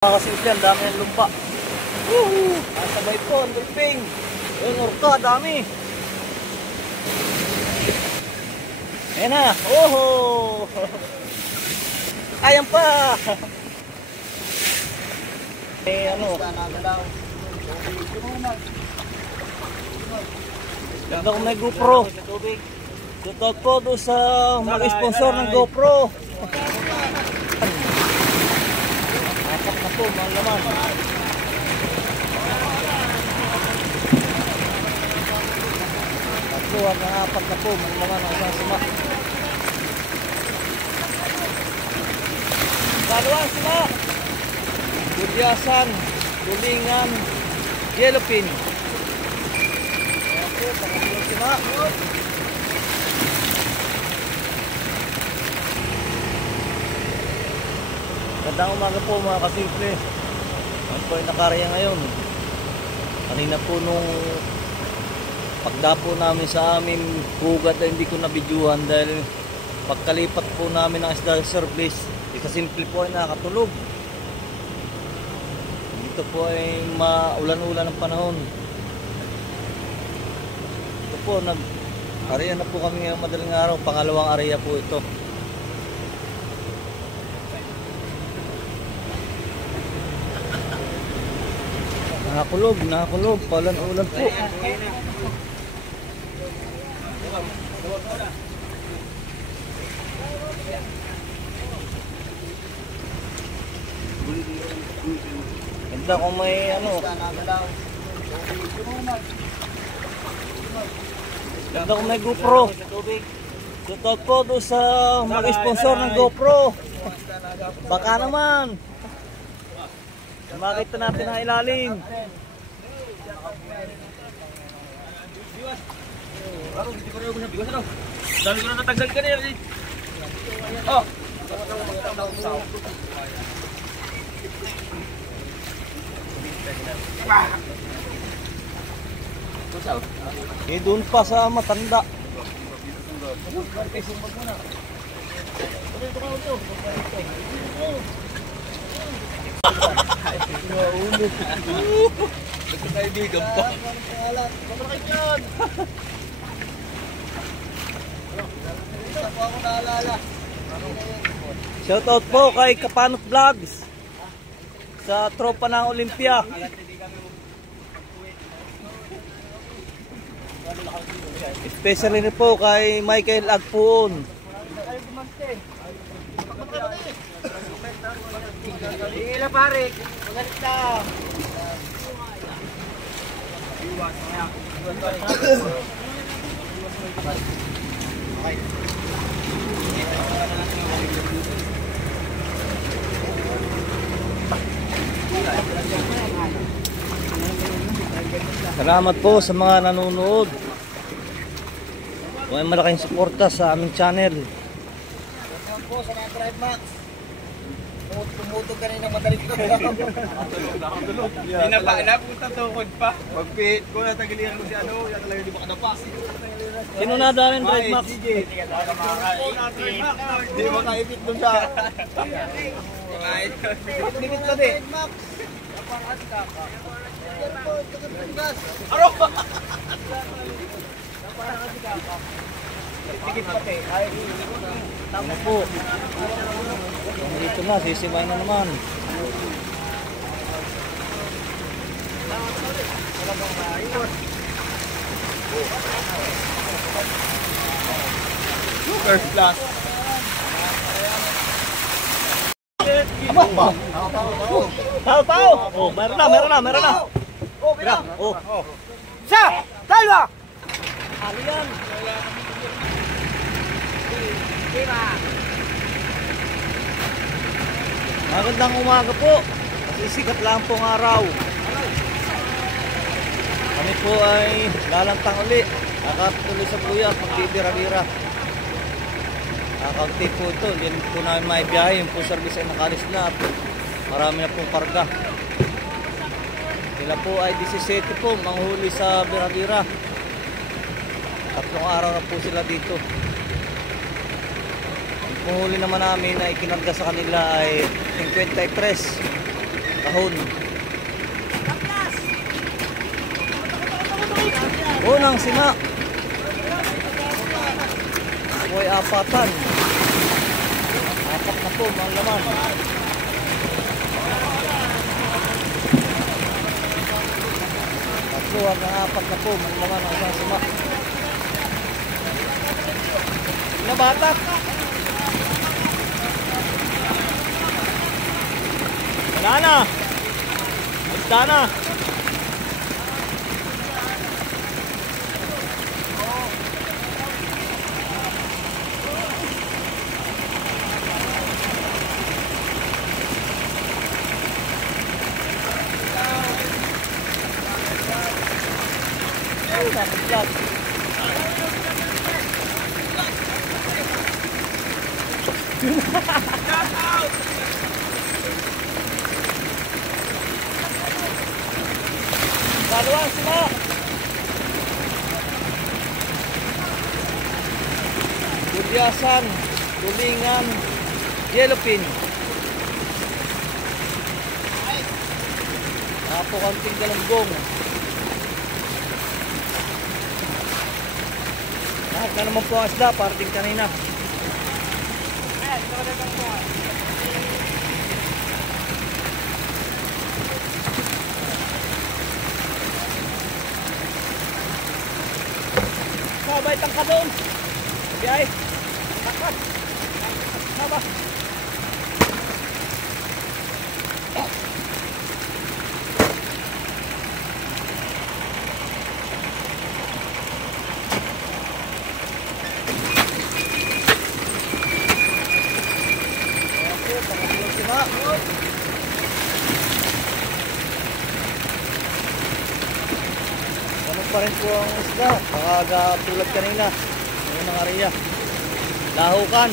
Mga kasimple, ang dami ng lumpa. Sabay po, ang dolphin. Ayun, orka, dami. Ayan na. Oh! Ayan pa. Ano? Ganda kong may GoPro. Shoutout po doon sa mag-sponsor ng GoPro. Apat na po, mga laman. Tatlo hanggang apat na po, mga laman ang sasama. Dalawa sila. Gudyasan, Tulingan, Yellowfin. Ayan po, pangatlo sila. Magandang umaga po mga kasimple. Ano po ay nakaraya ngayon. Kanina po nung pagdapo namin sa aming bugat ay hindi ko nabidyuhan dahil pagkalipat po namin ng isda service, kasimple po ay nakatulog. Dito po ay maulan-ulan ng panahon. Ito po, area na po kami ngayong madaling araw. Pangalawang area po ito. Nakakulog, palan-ulan po. Ganda kung may ano. Ganda kung may GoPro. Shoutout po doon sa mag-sponsor ng GoPro. Baka naman. Makita natin ang ilalim. Dami ko na natagdag ka niya. Oh! Doon pa sa matanda. Nagkakaibigan pa. Shoutout po kay Kapanot Vlogs sa tropa ng Olympia. Especially rin po kay Michael Agpuon. Hila pare, magalit na. Salamat po sa mga nanonood. May malaking suporta sa aming channel. Salamat po sa mga Drive Max. Tumutog kanina madaling ko. Hindi na pa, napunta tukod pa. Pagpihit ko, natagilihan ko si ano, yan talaga di makadapa. Sino na darin Drive Max? Hindi makaipit dun sa... Dikit pa din. Aro! Dikit pa din. Tama po. Dito na, sisibay na naman. First class. Tao! Oh, meron na. Oh, Mira, oh. Sa! Dalawa! Ano yan? Magandang umaga po. Kasi sikat lang pong araw. Kami po ay lalantang uli. Nakatuloy sa kuya at magbibira-bira. Kaunti po ito. Hindi po namin may biyahe. Yung po service ay nakalis na. At marami na pong karga. Sila po ay 17 po manghuli sa bira-bira. 3 araw na po sila dito. Ang huli naman namin na ikinarga sa kanila ay 53. kahon. Unang sima. Buhay apatan. Apat na po mga laman. Tatlo hanggang apat na po mga laman ang isang sima. Nabatak. Wala na. Basta na. Dapat. Dalawang sila. Gudyasan, tulingan, yellowfin. Napakanting galunggong. Lahat na naman po ang isda, parting kanina. Sabay tangka doon. Biyay. Takat. Saba. Ganun pa rin po ang isda, tulad kanina ngayon ang area lahukan.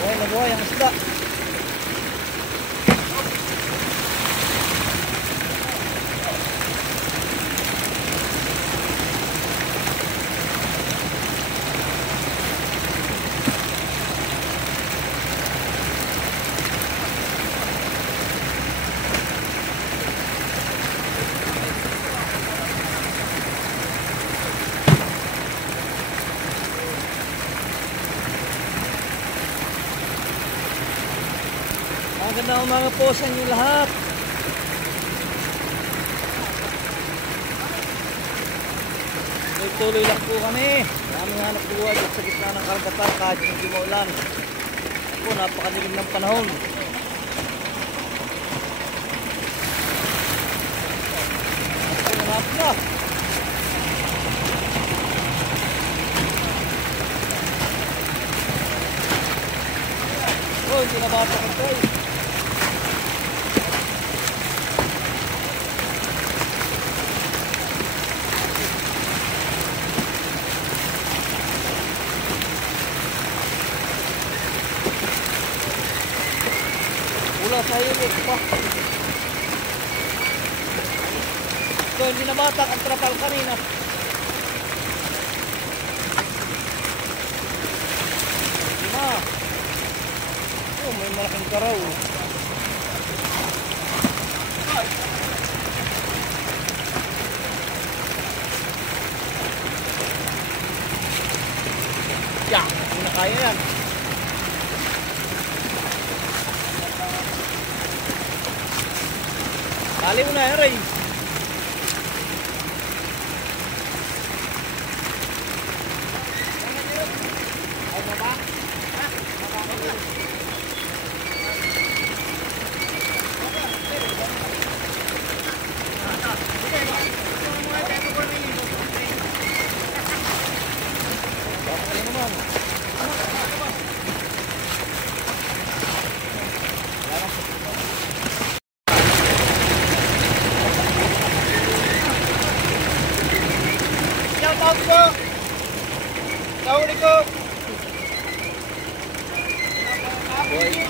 Buhay na buhay ang isda. Magandang umaga po sa inyo lahat. Tuloy lang po kami. Aming hanap buhay sa gitna ng karagatan kahit hindi maulan. Ako, napakadilim ng panahon. Ako, hanap na. Oh, hindi na bata ka tayo. Wala sa iyo pa. Ito hindi na batak ang trapal kanina. Lima. Oh, may malaking karaw. Yeah, hindi na kaya yan. Dali mo na yan, Ray. Ay, baba? Ha? Baba?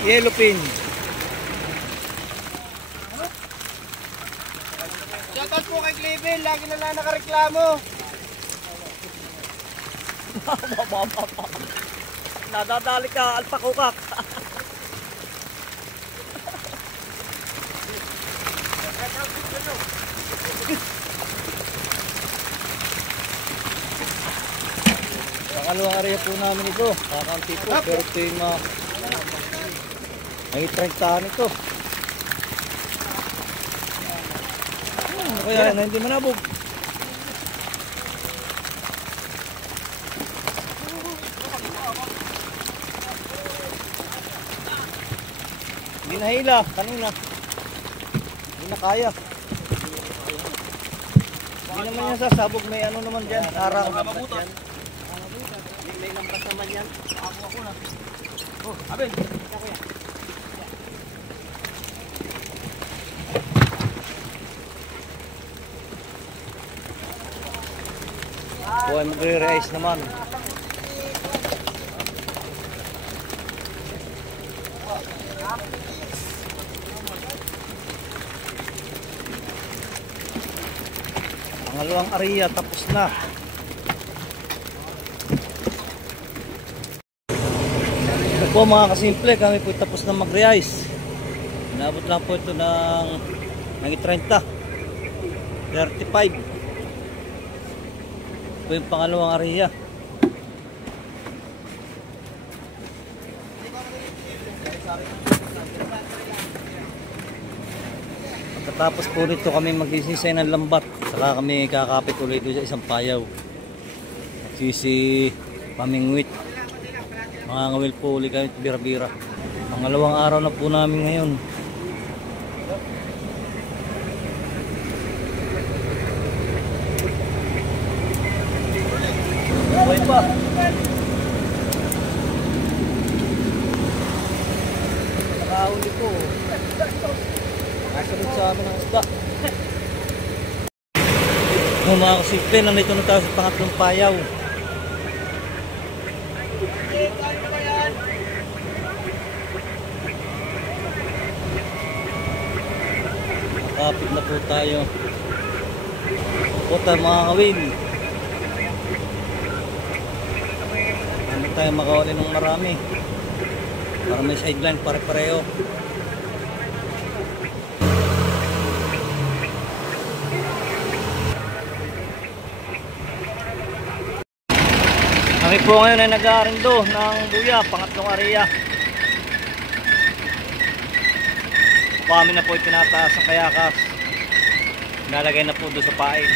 Yellowfin. Shoutout po kay Cleven, lagi na lang nakareklamo. Nadadali ka, alpakukak. Pangalawang area po namin ito. Kakanti po, pero ito yung nag-trentahan ito. Ano kaya na hindi manabog? Hindi nahila kanina. Hindi na kaya. Hindi naman yan sasabog. May ano naman dyan. Arang. May lampas naman yan. Ako na. Oh, Abel. O ay magre-reis naman. Pangalawang area tapos na. Ito po mga kasimple, kami po tapos na mag-reis. Inabot lang po ito ng 30, 35. Ito yung pangalawang area. Pagkatapos po nito kami magsisisay ng lambat. Saka kami kakapit ulit doon sa isang payaw. Magsisi pamingwit. Mga ngawil po ulit kami bira-bira. Pangalawang araw na po namin ngayon. Buhay pa. Nakahuli po. Kasunod sa amin ang isda. Mga kasimple, nandito na tayo sa pangatlong payaw. Kapit na po tayo. Po tayo mga kawin. Hindi tayo makawali ng marami. Para may sideline pare-pareho. Kami po ngayon ay nag-aarindo ng buya, pangatlong area. Kami na po itinataas ang kayakas. Nalagay na po doon sa pain.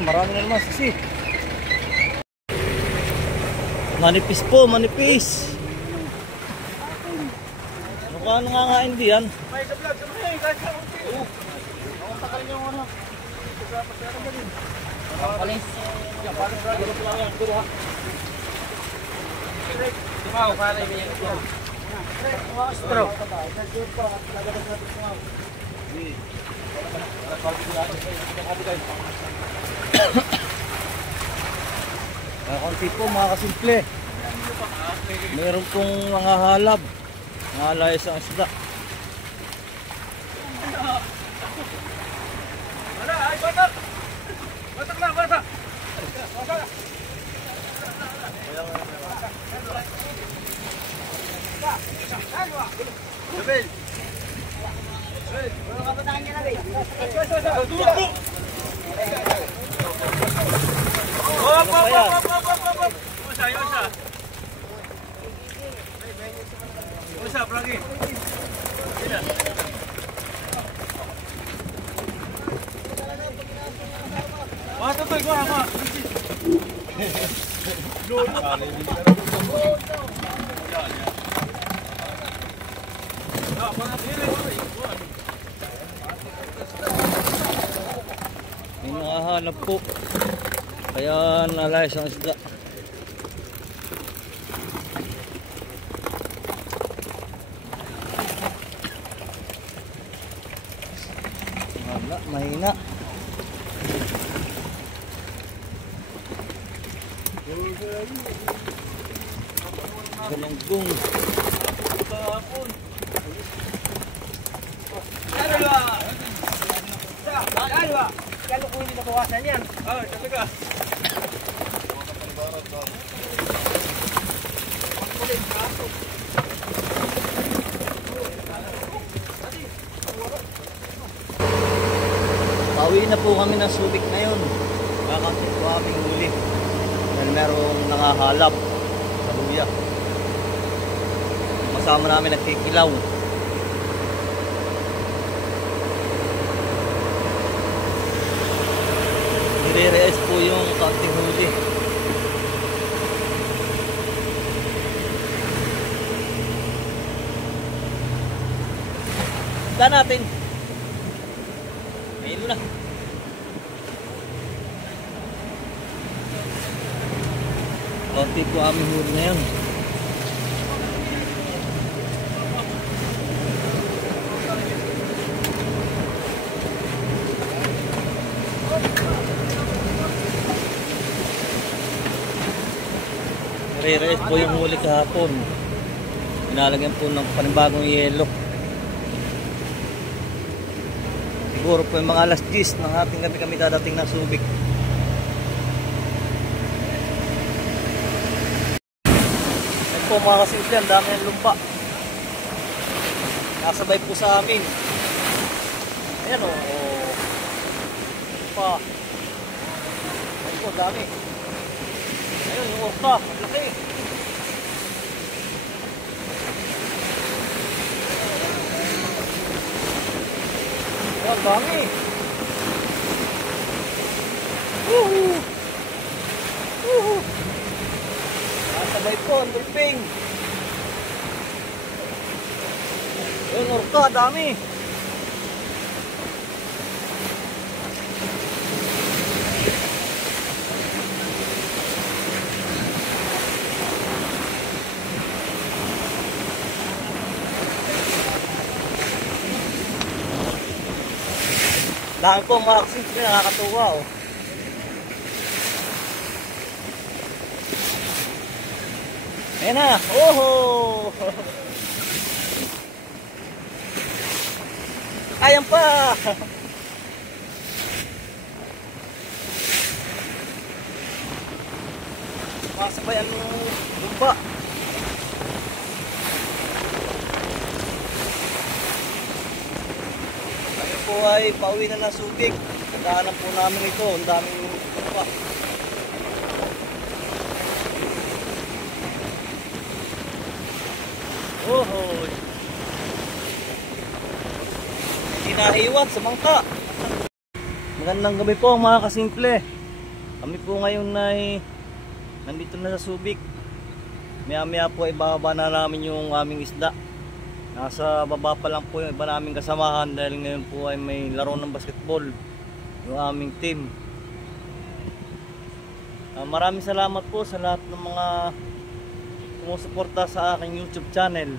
Marami na naman sisi. Manipis po, manipis. Ano nga nga hindi yan? May sa vlog, sa mga guys. Ang takal niyo ano. Palis. Ya, palis ra dito lang yan, duro ha. Tumaw para niya ito. Stro. Konti po mga kasimple. Meron pong mga halab. Nalayas ang isda. Wala, ay batak! Batak na, batak! Sabil! Wala ka patakan niya na, Bil. Tulog po! Hop! Usa. Usa, plagi. Wah, tuh gua. May nakahanap po. Kaya nalayas ang isda. Wala, mahina. Galunggong. Kalo ko hindi nabawasan yan. Oo, talaga. Pauwi na po kami ng Subic ngayon. Kakapit po aming huli. Dahil merong nangahalap sa luya. Kasama namin nagkikilaw. Nire-reis po yung kaunting huli. Ika natin. Ayun na. Kaunti po aming huli ngayon. Nire-reis po yung huli kahapon. Pinalagyan po ng panibagong yelo. Siguro po yung mga alas 10 ng ating gabi kami dadating ng Subic. Yan po mga kasimple, ang dami ng lumba. Nasabay po sa amin. Ayan o. Pa. Ayan po, dami. Ayun, yung orca. Ang laki. Ang dami. Woohoo! Woohoo! Nasabay po ang dolphin. Ayun, orca. Dami. Dahil po mga kasimple, nakakatuwa oh. Ayan na, oho! Ayan pa! Masabay ang lumba. Po ay pauwi na ng Subic. Daanan po namin ito. Ang daming pa. Oho. Hindi nahiwat sa mangka. Magandang gabi po mga kasimple. Kami po ngayon ay nandito na sa Subic. Maya maya po ay bababa na namin yung aming isda. Nasa baba pa lang po yung iba naming kasamahan dahil ngayon po ay may laro ng basketball yung aming team. Maraming salamat po sa lahat ng mga sumusuporta sa aking YouTube channel,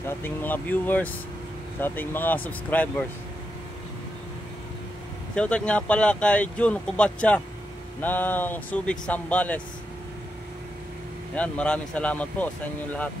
sa ating mga viewers, sa ating mga subscribers. Shoutout nga pala kay Jun Kubatcha ng Subic Zambales. Yan, maraming salamat po sa inyong lahat.